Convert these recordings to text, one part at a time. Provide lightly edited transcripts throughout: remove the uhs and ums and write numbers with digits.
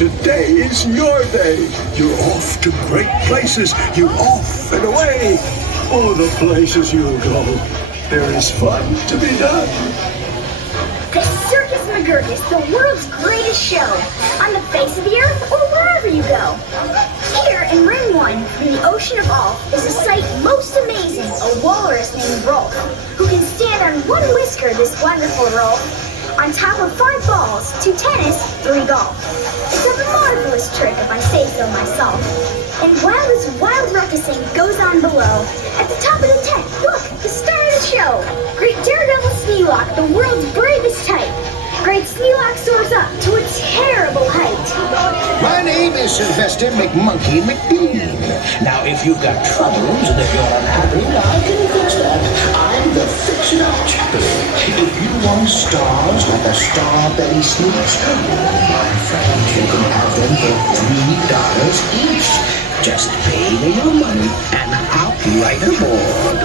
Today is your day. You're off to great places. You're off and away. Oh, the places you'll go. There is fun to be done. The Circus McGurkus, the world's greatest show. On the face of the earth or wherever you go. Here in Ring 1, from the ocean of all, is a sight most amazing. A walrus named Rolf, who can stand on one whisker, this wonderful Rolf. On top of 5 balls, 2 tennis, 3 golf. It's a marvelous trick if I say so myself. And while this wild ruckusing goes on below, at the top of the tent, look, the star of the show. Great Daredevil Sneelock, the world's bravest type. Great Sneelock soars up to a terrible height. My name is Sylvester McMonkey McBean. Now, if you've got troubles and if you're unhappy, I can fix that. I'm the fix-it-up chappie. If you want stars like a star-belly sneaks, my friend, you can have them for $3 each. Just pay me your money and hop right aboard.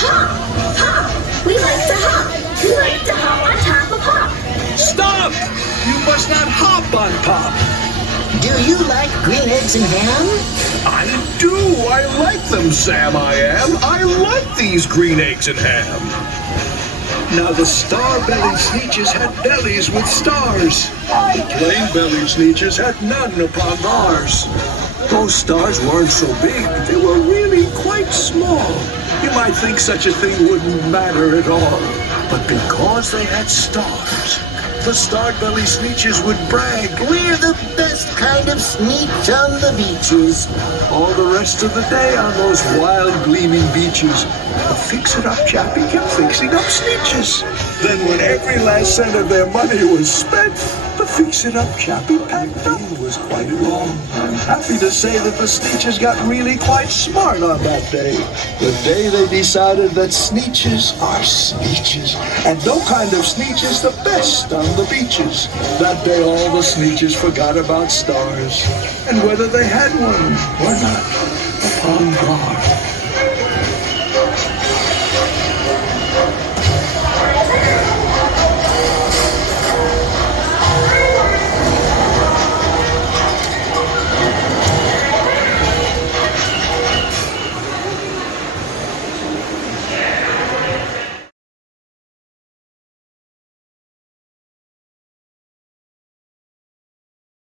Hop! Hop! We like to hop! We like to hop on top of hop! Stop! You must not hop on Pop. Do you like green eggs and ham? I do. I like them, Sam, I am. I like these green eggs and ham. Now the star-bellied Sneetches had bellies with stars. The plain-bellied Sneetches had none upon theirs. Those stars weren't so big. They were really quite small. You might think such a thing wouldn't matter at all. But because they had stars, the star-bellied Sneetches would brag. We're the best kind of sneetch on the beaches. All the rest of the day on those wild, gleaming beaches, the fix-it-up chappie kept fixing up Sneetches. Then when every last cent of their money was spent, the fix-it-up chappie packed up. It was quite wrong. I'm happy to say that the Sneetches got really quite smart on that day. The day they decided that Sneetches are Sneetches, and no kind of Sneetch is the best on the beaches. That day all the Sneetches forgot about stars, and whether they had one or not upon guard.